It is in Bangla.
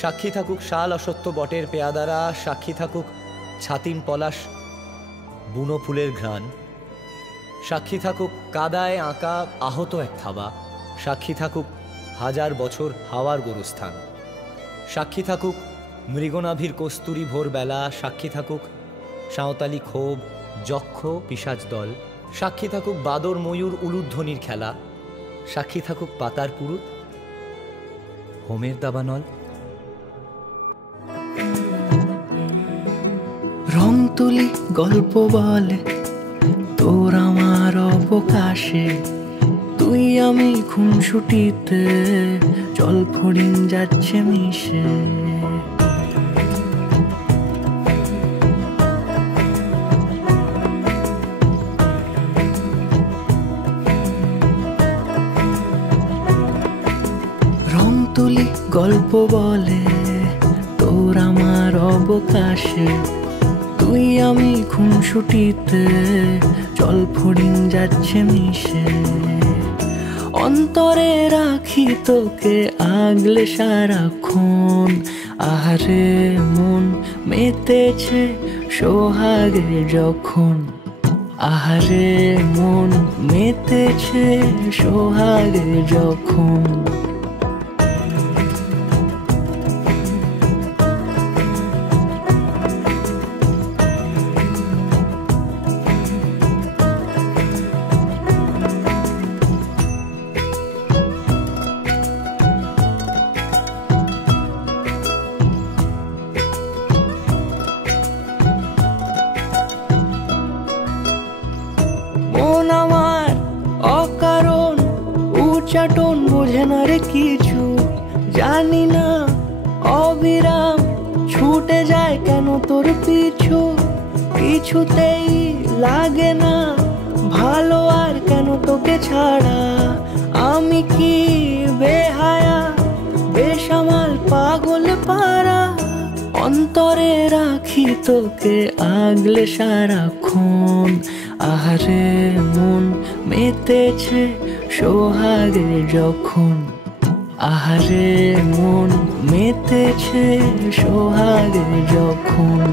সাক্ষী থাকুক শাল অসত্য বটের পেয়াদারা, সাক্ষী থাকুক ছাতিম পলাশ বুনো ফুলের ঘ্রাণ, সাক্ষী থাকুক কাদায় আঁকা আহত এক থাবা, সাক্ষী থাকুক হাজার বছর হাওয়ার গোরস্থান, সাক্ষী থাকুক মৃগনাভির কস্তুরী ভোরবেলা, সাক্ষী থাকুক সাঁওতালি ক্ষোভ যক্ষ পিশাচ দল, সাক্ষী থাকুক বাদর ময়ূর উলুধ্বনির খেলা, সাক্ষী থাকুক পাতার পুরুত হোমের দাবানল। রং তুলি গল্প বলে তোর আমার অবকাশে, তুই আমি খুনসুটিতে জল ফড়িং যাচ্ছে মিশে। রং তুলি গল্প বলে তোর আমার অবকাশে, তুই আমি খুনসুটিতে জল ফড়িং যাচ্ছে মিশে। অন্তরে রাখি তোকে আগলে সারাক্ষণ, আহারে মন মেতেছে সোহাগে যখন, আহারে মন মেতেছে সোহাগে যখন। মন আমার অকারণ উচ্চাটন বোঝে না রে কিছু, জানি না অবিরাম ছুটে যায় কেন তোর পিছু। কিছুতেই লাগে না ভালো আর কেন তোকে ছাড়া, আমি কি বেহায়া বেসামাল পাগল পারা। অন্তরে রাখি তোকে আগলে সারাক্ষণ, আহারে মন মেতেছে সোহাগে যখন, আহারে মন মেতেছে সোহাগে যখন।